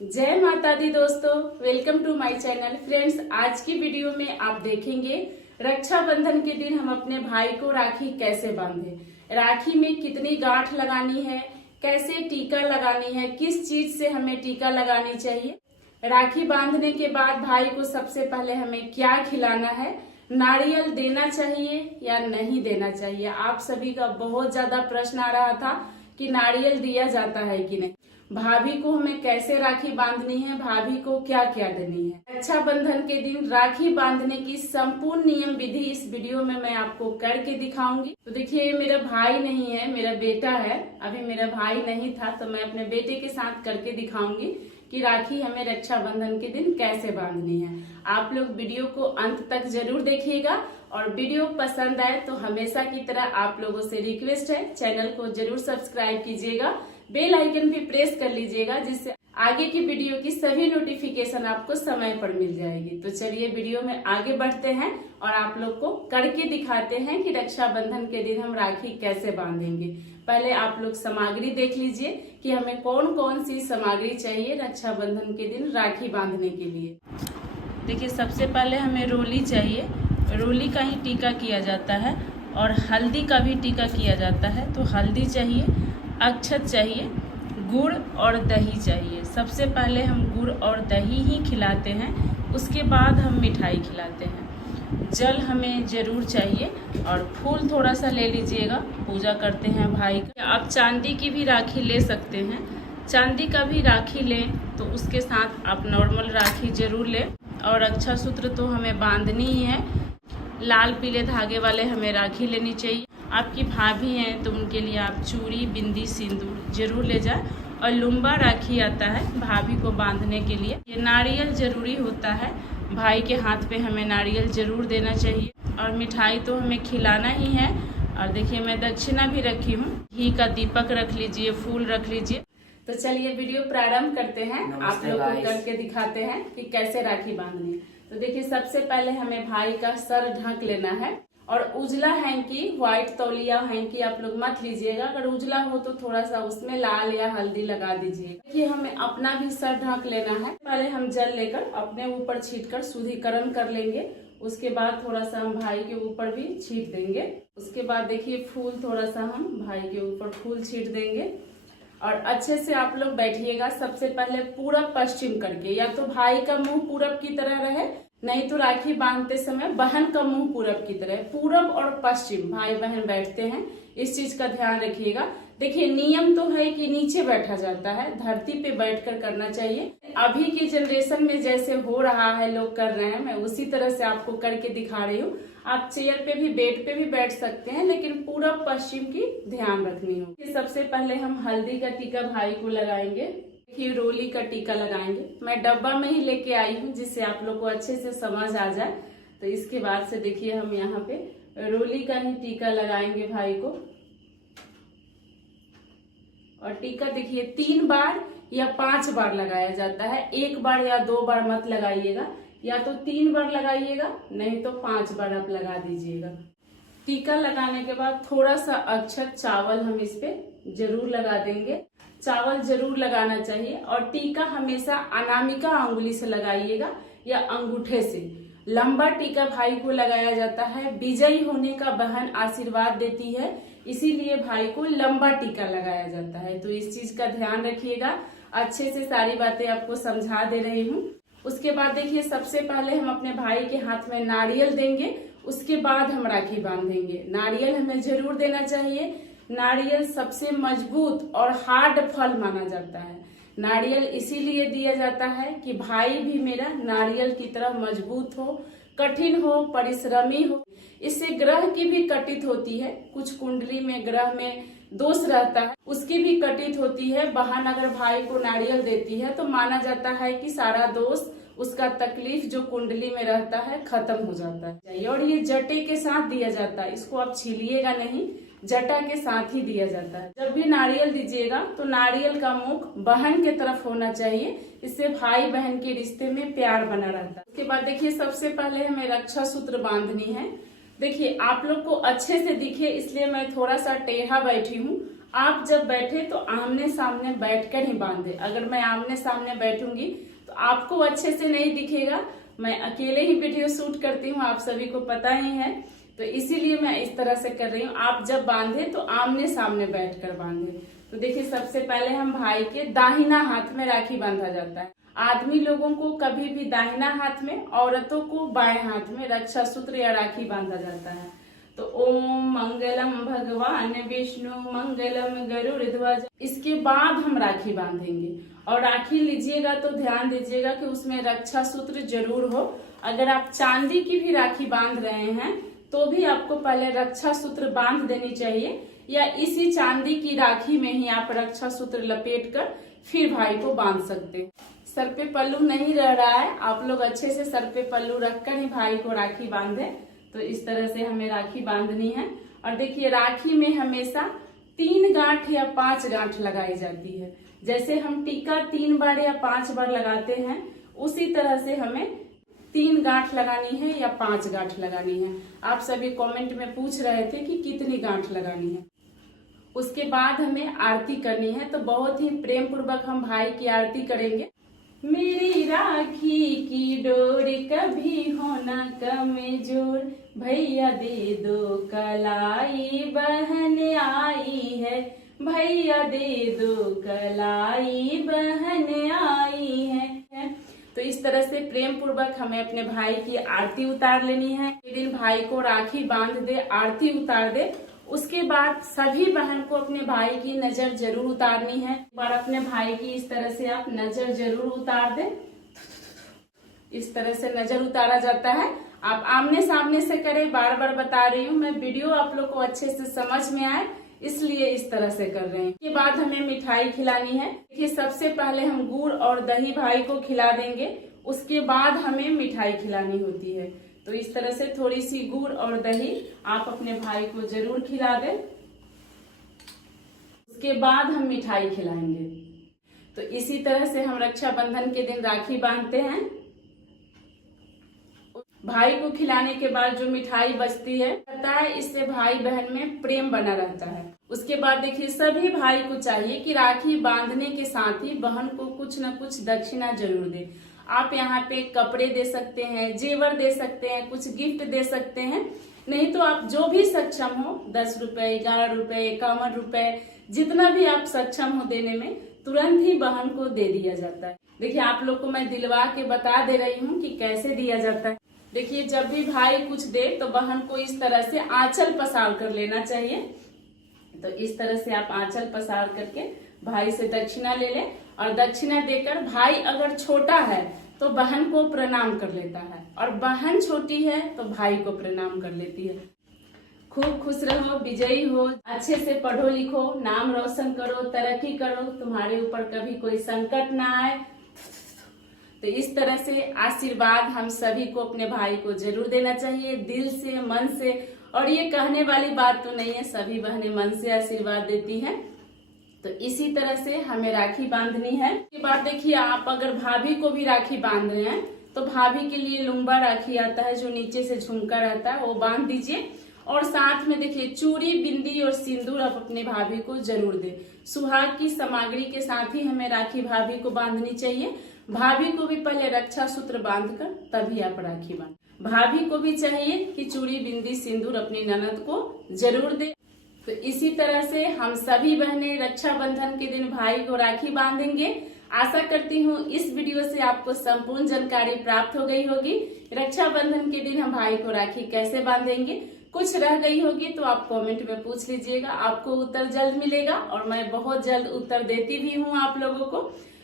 जय माता दी दोस्तों, welcome to my channel. Friends, आज की वीडियो में आप देखेंगे रक्षाबंधन के दिन हम अपने भाई को राखी कैसे बांधे, राखी में कितनी गांठ लगानी है, कैसे टीका लगानी है, किस चीज से हमें टीका लगानी चाहिए, राखी बांधने के बाद भाई को सबसे पहले हमें क्या खिलाना है, नारियल देना चाहिए या नहीं देना चाहिए। आप सभी का बहुत ज्यादा प्रश्न आ रहा था कि नारियल दिया जाता है कि नहीं, भाभी को हमें कैसे राखी बांधनी है, भाभी को क्या क्या देनी है। रक्षाबंधन के दिन राखी बांधने की संपूर्ण नियम विधि इस वीडियो में मैं आपको करके दिखाऊंगी। तो देखिए, मेरा भाई नहीं है, मेरा बेटा है। अभी मेरा भाई नहीं था तो मैं अपने बेटे के साथ करके दिखाऊंगी कि राखी हमें रक्षाबंधन के दिन कैसे बांधनी है। आप लोग वीडियो को अंत तक जरूर देखिएगा और वीडियो पसंद आए तो हमेशा की तरह आप लोगों से रिक्वेस्ट है, चैनल को जरूर सब्सक्राइब कीजिएगा, बेल आइकन भी प्रेस कर लीजिएगा, जिससे आगे की वीडियो की सभी नोटिफिकेशन आपको समय पर मिल जाएगी। तो चलिए वीडियो में आगे बढ़ते हैं और आप लोग को करके दिखाते हैं कि रक्षाबंधन के दिन हम राखी कैसे बांधेंगे। पहले आप लोग सामग्री देख लीजिए कि हमें कौन कौन सी सामग्री चाहिए रक्षाबंधन के दिन राखी बांधने के लिए। देखिए, सबसे पहले हमें रोली चाहिए, रोली का ही टीका किया जाता है और हल्दी का भी टीका किया जाता है। तो हल्दी चाहिए, अक्षत चाहिए, गुड़ और दही चाहिए। सबसे पहले हम गुड़ और दही ही खिलाते हैं, उसके बाद हम मिठाई खिलाते हैं। जल हमें जरूर चाहिए और फूल थोड़ा सा ले लीजिएगा, पूजा करते हैं भाई का। आप चांदी की भी राखी ले सकते हैं, चांदी का भी राखी लें तो उसके साथ आप नॉर्मल राखी जरूर लें। और रक्षा सूत्र तो हमें बांधनी ही है, लाल पीले धागे वाले हमें राखी लेनी चाहिए। आपकी भाभी हैं तो उनके लिए आप चूड़ी, बिंदी, सिंदूर जरूर ले जाए। और लुम्बा राखी आता है भाभी को बांधने के लिए। ये नारियल जरूरी होता है, भाई के हाथ पे हमें नारियल जरूर देना चाहिए। और मिठाई तो हमें खिलाना ही है। और देखिए, मैं दक्षिणा भी रखी हूँ, घी का दीपक रख लीजिए, फूल रख लीजिए। तो चलिए वीडियो प्रारंभ करते हैं, आप लोग को करके दिखाते हैं कि कैसे राखी बांधनी है। तो देखिए, सबसे पहले हमें भाई का सर ढक लेना है। और उजला हैंकी, व्हाइट तौलिया हैंकी आप लोग मत लीजिएगा, अगर उजला हो तो थोड़ा सा उसमें लाल या हल्दी लगा दीजिएगा। देखिए, हमें अपना भी सर ढक लेना है। पहले हम जल लेकर अपने ऊपर छींटकर शुद्धिकरण कर लेंगे, उसके बाद थोड़ा सा हम भाई के ऊपर भी छींट देंगे। उसके बाद देखिए, फूल थोड़ा सा हम भाई के ऊपर फूल छींट देंगे। और अच्छे से आप लोग बैठिएगा। सबसे पहले पूरब पश्चिम करके, या तो भाई का मुंह पूरब की तरह रहे, नहीं तो राखी बांधते समय बहन का मुंह पूरब की तरह। पूरब और पश्चिम भाई बहन बैठते हैं, इस चीज का ध्यान रखिएगा। देखिए, नियम तो है कि नीचे बैठा जाता है, धरती पे बैठकर करना चाहिए। अभी की जनरेशन में जैसे हो रहा है, लोग कर रहे हैं, मैं उसी तरह से आपको करके दिखा रही हूँ। आप चेयर पे भी, बेड पे भी बैठ सकते हैं, लेकिन पूरब पश्चिम की ध्यान रखनी होगी। सबसे पहले हम हल्दी का टीका भाई को लगाएंगे। देखिए, रोली का टीका लगाएंगे। मैं डब्बा में ही लेके आई हूँ जिससे आप लोग को अच्छे से समझ आ जाए। तो इसके बाद से देखिए, हम यहाँ पे रोली का ही टीका लगाएंगे भाई को। और टीका देखिए 3 बार या 5 बार लगाया जाता है, 1 बार या 2 बार मत लगाइएगा, या तो 3 बार लगाइएगा, नहीं तो 5 बार आप लगा दीजिएगा। टीका लगाने के बाद थोड़ा सा अक्षत चावल हम इस पे जरूर लगा देंगे, चावल जरूर लगाना चाहिए। और टीका हमेशा अनामिका अंगुली से लगाइएगा या अंगूठे से। लंबा टीका भाई को लगाया जाता है, विजयी होने का बहन आशीर्वाद देती है, इसीलिए भाई को लंबा टीका लगाया जाता है। तो इस चीज का ध्यान रखिएगा। अच्छे से सारी बातें आपको समझा दे रही हूँ। उसके बाद देखिए, सबसे पहले हम अपने भाई के हाथ में नारियल देंगे, उसके बाद हम राखी बांधेंगे। नारियल हमें जरूर देना चाहिए। नारियल सबसे मजबूत और हार्ड फल माना जाता है। नारियल इसीलिए दिया जाता है कि भाई भी मेरा नारियल की तरह मजबूत हो, कठिन हो, परिश्रमी हो। इससे ग्रह की भी कटित होती है, कुछ कुंडली में ग्रह में दोष रहता है, उसकी भी कटित होती है। बहन अगर भाई को नारियल देती है तो माना जाता है कि सारा दोष, उसका तकलीफ जो कुंडली में रहता है खत्म हो जाता है। और ये जटे के साथ दिया जाता है, इसको आप छीलिएगा नहीं, जटा के साथ ही दिया जाता है। जब भी नारियल दीजिएगा तो नारियल का मुख बहन के तरफ होना चाहिए, इससे भाई बहन के रिश्ते में प्यार बना रहता है। उसके बाद देखिए, सबसे पहले हमें रक्षा सूत्र बांधनी है। देखिए, आप लोग को अच्छे से दिखे इसलिए मैं थोड़ा सा टेढ़ा बैठी हूँ, आप जब बैठे तो आमने सामने बैठकर ही बांधे। अगर मैं आमने सामने बैठूंगी तो आपको अच्छे से नहीं दिखेगा। मैं अकेले ही वीडियो शूट करती हूँ, आप सभी को पता ही है, तो इसीलिए मैं इस तरह से कर रही हूँ। आप जब बांधे तो आमने सामने बैठकर बांधे। तो देखिए, सबसे पहले हम भाई के दाहिना हाथ में राखी बांधा जाता है। आदमी लोगों को कभी भी दाहिना हाथ में, औरतों को बाएं हाथ में रक्षा सूत्र या राखी बांधा जाता है। तो ओम मंगलम भगवान विष्णु मंगलम गरुड़ध्वज, इसके बाद हम राखी बांधेंगे। और राखी लीजिएगा तो ध्यान दीजिएगा कि उसमें रक्षा सूत्र जरूर हो। अगर आप चांदी की भी राखी बांध रहे हैं तो भी आपको पहले रक्षा सूत्र बांध देनी चाहिए, या इसी चांदी की राखी में ही आप रक्षा सूत्र लपेट कर फिर भाई को बांध सकते हैं। सर पे पल्लू नहीं रह रहा है, आप लोग अच्छे से सर पे पल्लू रखकर ही भाई को राखी बांधे। तो इस तरह से हमें राखी बांधनी है। और देखिए, राखी में हमेशा 3 गांठ या 5 गांठ लगाई जाती है। जैसे हम टीका 3 बार या 5 बार लगाते हैं, उसी तरह से हमें 3 गांठ लगानी है या 5 गांठ लगानी है। आप सभी कमेंट में पूछ रहे थे कि कितनी गांठ लगानी है। उसके बाद हमें आरती करनी है। तो बहुत ही प्रेम पूर्वक हम भाई की आरती करेंगे। मेरी राखी की डोर कभी होना कमजोर, भैया दे दो कलाई बहन आई है, भैया दे दो कलाई बहन आई है। तो इस तरह से प्रेम पूर्वक हमें अपने भाई की आरती उतार लेनी है। एक दिन भाई को राखी बांध दे, आरती उतार दे, उसके बाद सभी बहन को अपने भाई की नजर जरूर उतारनी है। एक बार अपने भाई की इस तरह से आप नजर जरूर उतार दें। इस तरह से नजर उतारा जाता है। आप आमने सामने से करें, बार बार बता रही हूँ मैं, वीडियो आप लोग को अच्छे से समझ में आए इसलिए इस तरह से कर रहे हैं। इसके बाद हमें मिठाई खिलानी है। देखिए, सबसे पहले हम गुड़ और दही भाई को खिला देंगे, उसके बाद हमें मिठाई खिलानी होती है। तो इस तरह से थोड़ी सी गुड़ और दही आप अपने भाई को जरूर खिला दें। उसके बाद हम मिठाई खिलाएंगे। तो इसी तरह से हम रक्षाबंधन के दिन राखी बांधते हैं। भाई को खिलाने के बाद जो मिठाई बचती है, पता है, इससे भाई बहन में प्रेम बना रहता है। उसके बाद देखिए, सभी भाई को चाहिए कि राखी बांधने के साथ ही बहन को कुछ न कुछ दक्षिणा जरूर दे। आप यहाँ पे कपड़े दे सकते हैं, जेवर दे सकते हैं, कुछ गिफ्ट दे सकते हैं, नहीं तो आप जो भी सक्षम हो, 10 रुपए, 11 रुपए, 51 रुपए, जितना भी आप सक्षम हो देने में, तुरंत ही बहन को दे दिया जाता है। देखिए, आप लोग को मैं दिलवा के बता दे रही हूँ कि कैसे दिया जाता है। देखिए, जब भी भाई कुछ दे तो बहन को इस तरह से आंचल पसार कर लेना चाहिए। तो इस तरह से आप आंचल पसार करके भाई से दक्षिणा ले लें। और दक्षिणा देकर भाई अगर छोटा है तो बहन को प्रणाम कर लेता है, और बहन छोटी है तो भाई को प्रणाम कर लेती है। खूब खुश रहो, विजयी हो, अच्छे से पढ़ो लिखो, नाम रोशन करो, तरक्की करो, तुम्हारे ऊपर कभी कोई संकट ना आए। तो इस तरह से आशीर्वाद हम सभी को अपने भाई को जरूर देना चाहिए, दिल से, मन से। और ये कहने वाली बात तो नहीं है, सभी बहनें मन से आशीर्वाद देती हैं। तो इसी तरह से हमें राखी बांधनी है। इसके बाद देखिए, आप अगर भाभी को भी राखी बांध रहे हैं तो भाभी के लिए लुम्बा राखी आता है, जो नीचे से झुमका रहता है, वो बांध दीजिए। और साथ में देखिए, चूड़ी, बिंदी और सिंदूर आप अपने भाभी को जरूर दें। सुहाग की सामग्री के साथ ही हमें राखी भाभी को बांधनी चाहिए। भाभी को भी पहले रक्षा सूत्र बांधकर तभी आप राखी बांध। भाभी को भी चाहिए कि चूड़ी, बिंदी, सिंदूर अपनी ननद को जरूर दे। तो इसी तरह से हम सभी बहनें रक्षाबंधन के दिन भाई को राखी बांधेंगे। आशा करती हूँ इस वीडियो से आपको संपूर्ण जानकारी प्राप्त हो गई होगी। रक्षाबंधन के दिन हम भाई को राखी कैसे बांधेंगे, कुछ रह गई होगी तो आप कमेंट में पूछ लीजिएगा, आपको उत्तर जल्द मिलेगा और मैं बहुत जल्द उत्तर देती भी हूँ आप लोगों को।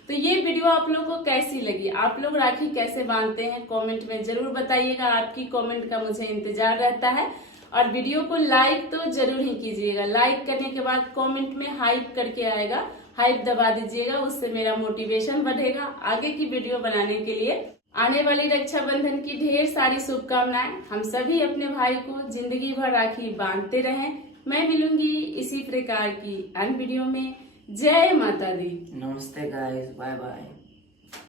तो ये वीडियो आप लोगों को कैसी लगी, आप लोग राखी कैसे बांधते हैं, कमेंट में जरूर बताइएगा। आपकी कमेंट का मुझे इंतजार रहता है। और वीडियो को लाइक तो जरूर ही कीजिएगा। लाइक करने के बाद कमेंट में हाइप करके आएगा, हाइप दबा दीजिएगा, उससे मेरा मोटिवेशन बढ़ेगा आगे की वीडियो बनाने के लिए। आने वाली रक्षाबंधन की ढेर सारी शुभकामनाएं। हम सभी अपने भाई को जिंदगी भर राखी बांधते रहें। मैं मिलूंगी इसी प्रकार की अन्य वीडियो में। जय माता दी। नमस्ते गाइस, बाय बाय।